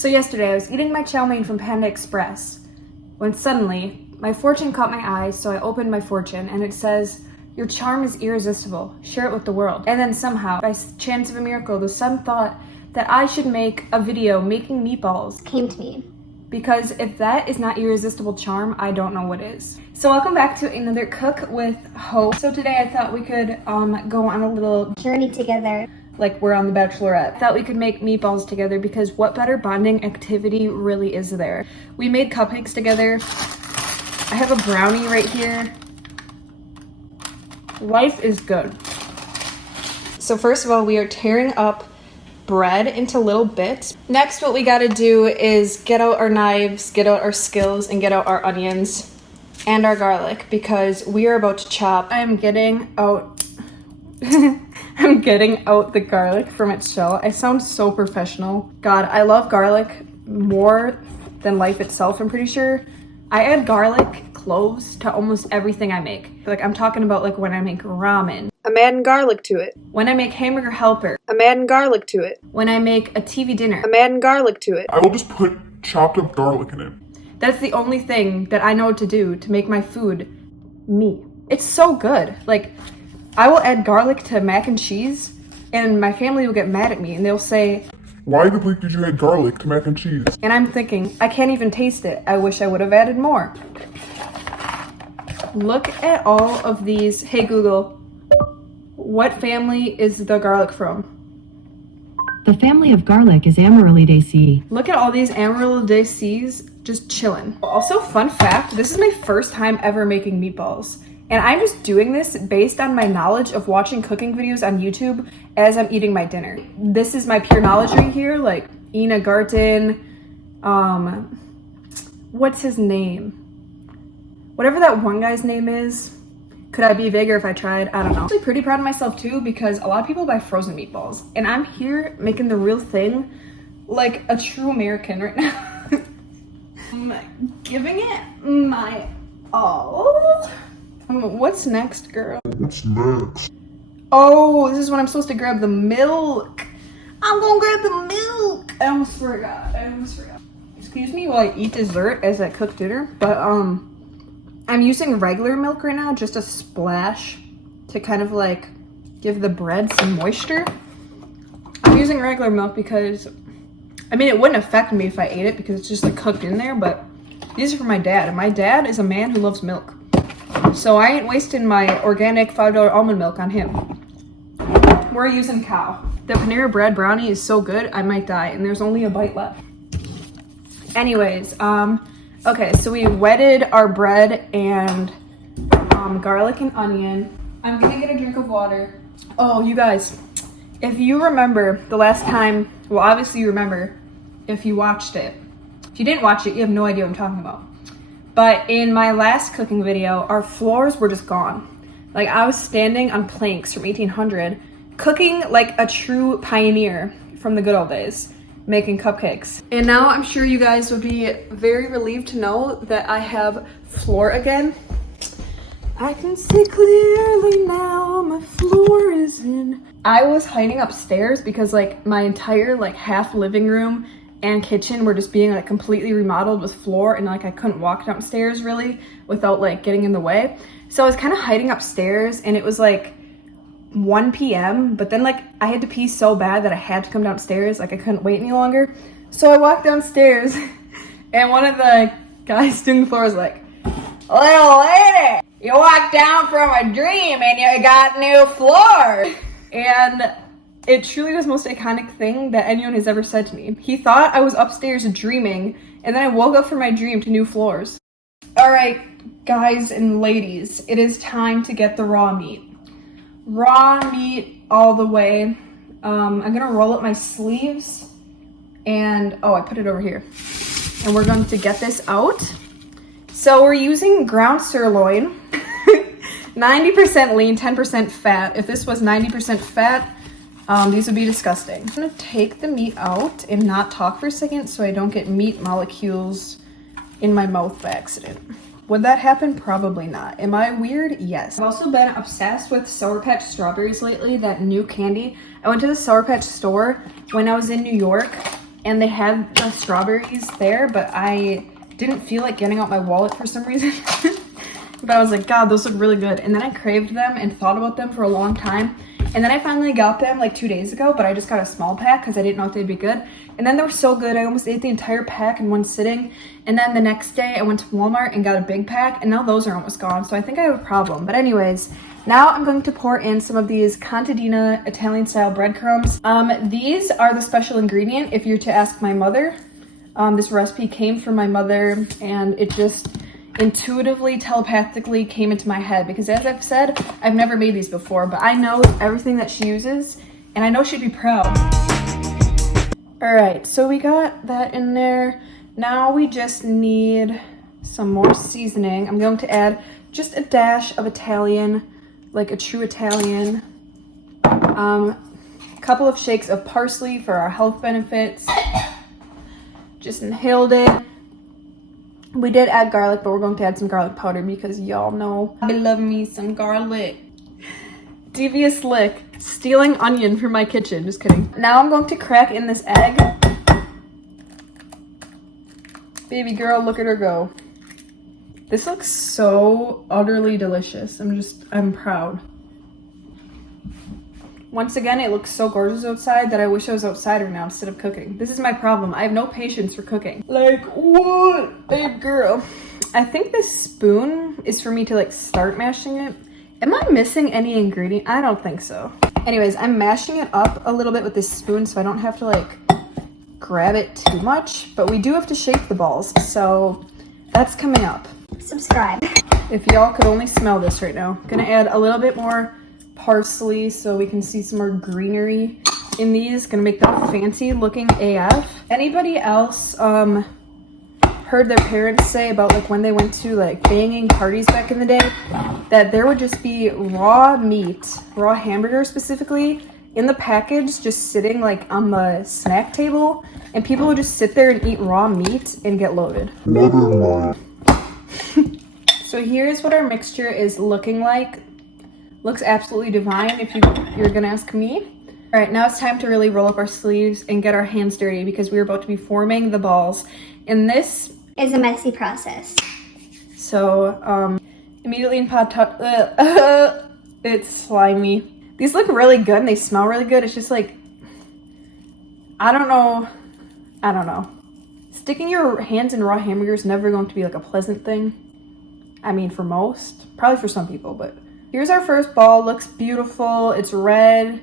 So yesterday I was eating my chow mein from Panda Express when suddenly my fortune caught my eye, so I opened my fortune and it says, "Your charm is irresistible. Share it with the world." And then somehow, by chance of a miracle, the sun thought that I should make a video making meatballs. Came to me. Because if that is not irresistible charm, I don't know what is. So welcome back to another Cook with Hope. So today I thought we could go on a little Journey together. like we're on The Bachelorette. Thought we could make meatballs together because what better bonding activity really is there? We made cupcakes together. I have a brownie right here. Life is good. So first of all, we are tearing up bread into little bits. Next, what we gotta do is get out our knives, get out our skills, and get out our onions and our garlic because we are about to chop. I am getting out I'm getting out the garlic from its shell. I sound so professional. God, I love garlic more than life itself, I'm pretty sure. I add garlic cloves to almost everything I make. Like I'm talking about like when I make ramen. I'm adding garlic to it. When I make hamburger helper, I'm adding garlic to it. When I make a TV dinner, I'm adding garlic to it. I will just put chopped up garlic in it. That's the only thing that I know to do to make my food me. It's so good. Like, I will add garlic to mac and cheese, and my family will get mad at me, and they'll say, "Why the bleep did you add garlic to mac and cheese?" And I'm thinking, I can't even taste it. I wish I would have added more. Look at all of these. Hey Google, what family is the garlic from? The family of garlic is Amaryllidaceae. Look at all these Amaryllidaceae just chilling. Also, fun fact, this is my first time ever making meatballs. And I'm just doing this based on my knowledge of watching cooking videos on YouTube as I'm eating my dinner. This is my pure knowledge right here, like Ina Garten, what's his name? Whatever that one guy's name is. Could I be bigger if I tried? I don't know. I'm actually pretty proud of myself too because a lot of people buy frozen meatballs. And I'm here making the real thing like a true American right now. I'm giving it my all. What's next, girl? What's next? Oh, this is when I'm supposed to grab the milk. I'm gonna grab the milk. I almost forgot. Excuse me while I eat dessert as I cook dinner. But I'm using regular milk right now, just a splash to kind of like give the bread some moisture. I'm using regular milk because, I mean, it wouldn't affect me if I ate it because it's just like cooked in there, but these are for my dad. And my dad is a man who loves milk. So I ain't wasting my organic $5 almond milk on him. We're using cow. The Panera Bread brownie is so good, I might die, and there's only a bite left. Anyways, okay, so we wetted our bread and garlic and onion. I'm gonna get a drink of water. Oh, you guys, if you remember the last time, well, obviously you remember if you watched it. If you didn't watch it, you have no idea what I'm talking about. But in my last cooking video, our floors were just gone. Like I was standing on planks from 1800, cooking like a true pioneer from the good old days, making cupcakes. And now I'm sure you guys would be very relieved to know that I have floor again. I can see clearly now, my floor is in. I was hiding upstairs because like my entire like half living room and kitchen were just being like completely remodeled with floor, and like I couldn't walk downstairs really without like getting in the way. So I was kind of hiding upstairs, and it was like 1 p.m. but then like I had to pee so bad that I had to come downstairs. Like I couldn't wait any longer. So I walked downstairs and one of the guys doing the floor was like, "Little lady, you walked down from a dream and you got new floor." And it truly was the most iconic thing that anyone has ever said to me. He thought I was upstairs dreaming, and then I woke up from my dream to new floors. All right, guys and ladies, it is time to get the raw meat. Raw meat all the way. I'm gonna roll up my sleeves, and oh, I put it over here. And we're going to get this out. So we're using ground sirloin, 90% lean, 10% fat. If this was 90% fat, these would be disgusting. I'm gonna take the meat out and not talk for a second so I don't get meat molecules in my mouth by accident. Would that happen? Probably not. Am I weird? Yes. I've also been obsessed with Sour Patch strawberries lately, that new candy. I went to the Sour Patch store when I was in New York and they had the strawberries there, but I didn't feel like getting out my wallet for some reason. But I was like, God, those look really good. And then I craved them and thought about them for a long time. And then I finally got them like 2 days ago, but I just got a small pack because I didn't know if they'd be good. And then they were so good, I almost ate the entire pack in one sitting. And then the next day I went to Walmart and got a big pack, and now those are almost gone. So I think I have a problem. But anyways, now I'm going to pour in some of these contadina Italian style breadcrumbs. These are the special ingredient if you're to ask my mother. This recipe came from my mother, and it just intuitively, telepathically came into my head because, as I've said, I've never made these before, but I know everything that she uses, and I know she'd be proud. All right, so we got that in there. Now we just need some more seasoning. I'm going to add just a dash of Italian, like a true Italian. A couple of shakes of parsley for our health benefits. Just inhaled it. We did add garlic, but we're going to add some garlic powder because y'all know I love me some garlic. Devious lick. Stealing onion from my kitchen. Just kidding. Now I'm going to crack in this egg. Baby girl, look at her go. This looks so utterly delicious. I'm proud. Once again, it looks so gorgeous outside that I wish I was outside right now instead of cooking. This is my problem. I have no patience for cooking. Like, what? Babe girl. I think this spoon is for me to like start mashing it. Am I missing any ingredient? I don't think so. Anyways, I'm mashing it up a little bit with this spoon so I don't have to like grab it too much. But we do have to shape the balls, so that's coming up. Subscribe. If y'all could only smell this right now. Gonna add a little bit more parsley so we can see some more greenery in these. Gonna make them fancy looking AF. Anybody else heard their parents say about like when they went to like banging parties back in the day that there would just be raw meat, raw hamburger specifically, in the package just sitting like on the snack table, and people would just sit there and eat raw meat and get loaded. So here's what our mixture is looking like. Looks absolutely divine if you're gonna ask me. All right, now it's time to really roll up our sleeves and get our hands dirty because we're about to be forming the balls. And this is a messy process. So immediately in pot, it's slimy. These look really good and they smell really good. It's just like, I don't know. Sticking your hands in raw hamburger is never going to be like a pleasant thing. I mean, for most, probably for some people, but here's our first ball. Looks beautiful. It's red.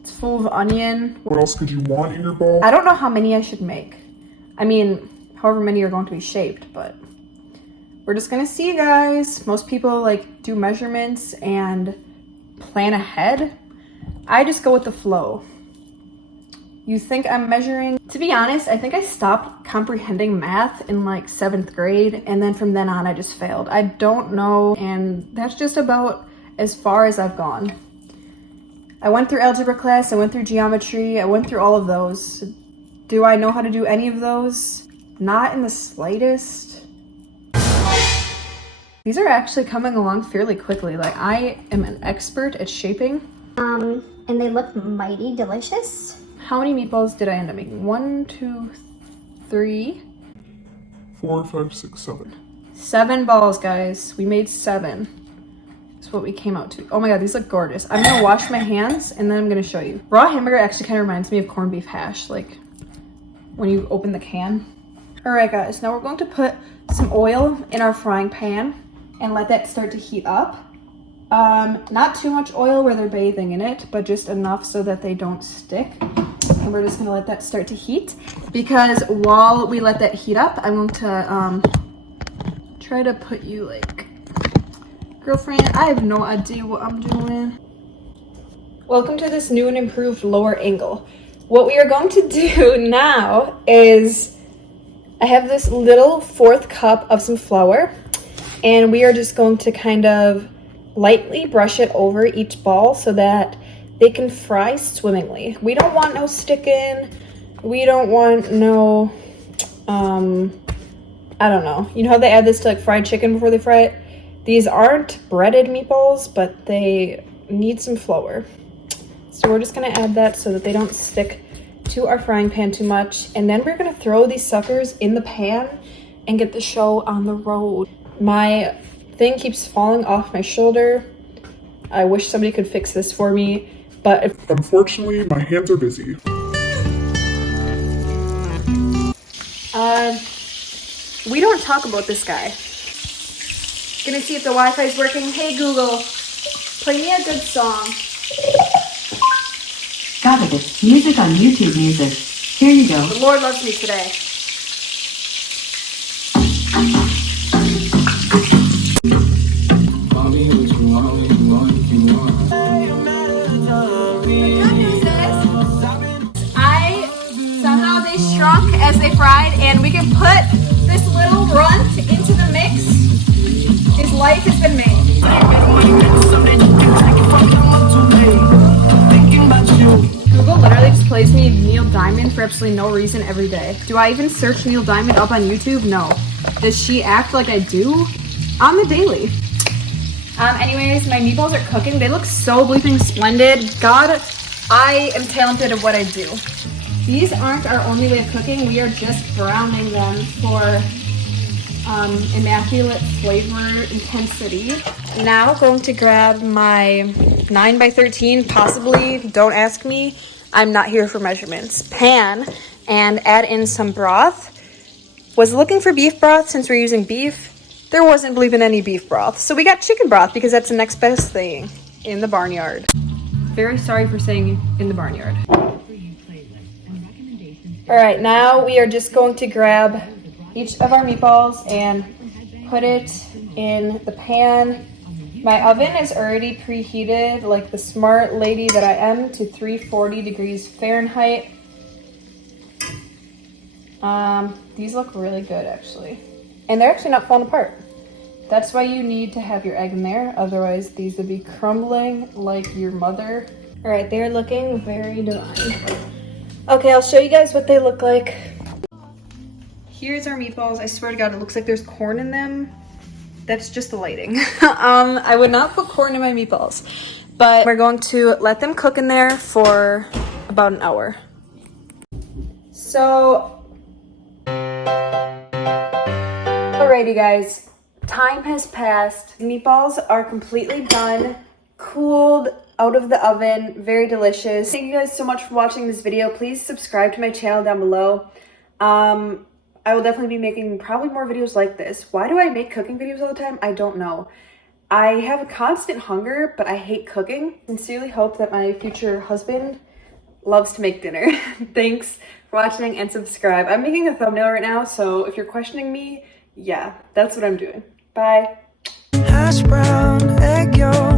It's full of onion. What else could you want in your ball? I don't know how many I should make. I mean, however many are going to be shaped, but we're just gonna see, guys. Most people like do measurements and plan ahead. I just go with the flow. You think I'm measuring? To be honest, I think I stopped comprehending math in like 7th grade, and then from then on I just failed. I don't know, and that's just about as far as I've gone. I went through algebra class, I went through geometry, I went through all of those. Do I know how to do any of those? Not in the slightest. These are actually coming along fairly quickly. Like, I am an expert at shaping. And they look mighty delicious. How many meatballs did I end up making? 1, 2, 3. 4, 5, 6, 7. 7 balls, guys. We made 7. That's what we came out to. Oh my god, these look gorgeous. I'm gonna wash my hands and then I'm gonna show you. Raw hamburger actually kind of reminds me of corned beef hash, like when you open the can. All right, guys, now we're going to put some oil in our frying pan and let that start to heat up. Not too much oil where they're bathing in it, but just enough so that they don't stick. And we're just gonna let that start to heat, because while we let that heat up, I'm going to try to put you like, girlfriend, I have no idea what I'm doing. Welcome to this new and improved lower angle. What we are going to do now is, I have this little 1/4 cup of some flour, and we are just going to kind of lightly brush it over each ball so that they can fry swimmingly. We don't want no sticking. We don't want no, I don't know. You know how they add this to like fried chicken before they fry it? These aren't breaded meatballs, but they need some flour. So we're just gonna add that so that they don't stick to our frying pan too much. And then we're gonna throw these suckers in the pan and get the show on the road. My thing keeps falling off my shoulder. I wish somebody could fix this for me, but if Unfortunately, my hands are busy. we don't talk about this guy. Gonna see if the Wi-Fi is working. Hey Google, play me a good song. Got it. It's music on YouTube Music. Here you go. The Lord loves me today. Somehow they shrunk as they fried, and we can put this little runt into the mix. His life has been made. Google literally just plays me Neil Diamond for absolutely no reason every day. Do I even search Neil Diamond up on YouTube? No. Does she act like I do? On the daily. Anyways, my meatballs are cooking. They look so bleeping splendid. God, I am talented at what I do. These aren't our only way of cooking. We are just browning them for immaculate flavor intensity. Now going to grab my 9x13, possibly, don't ask me, I'm not here for measurements, pan, and add in some broth. Was looking for beef broth since we're using beef. There wasn't believing any beef broth, so we got chicken broth because that's the next best thing in the barnyard. Very sorry for saying in the barnyard. All right, now we are just going to grab each of our meatballs and put it in the pan. My oven is already preheated, like the smart lady that I am, to 340 degrees Fahrenheit. These look really good, actually. And they're actually not falling apart. That's why you need to have your egg in there. Otherwise, these would be crumbling like your mother. All right, they're looking very divine. Okay, I'll show you guys what they look like. Here's our meatballs. I swear to God, it looks like there's corn in them. That's just the lighting. I would not put corn in my meatballs, but we're going to let them cook in there for about an hour. So, alrighty guys, time has passed. Meatballs are completely done, cooled, out of the oven, very delicious. Thank you guys so much for watching this video. Please subscribe to my channel down below. I will definitely be making probably more videos like this. Why do I make cooking videos all the time? I don't know. I have a constant hunger, but I hate cooking. Sincerely hope that my future husband loves to make dinner. Thanks for watching and subscribe. I'm making a thumbnail right now, so if you're questioning me, yeah, that's what I'm doing. Bye. Hash brown, egg yolk.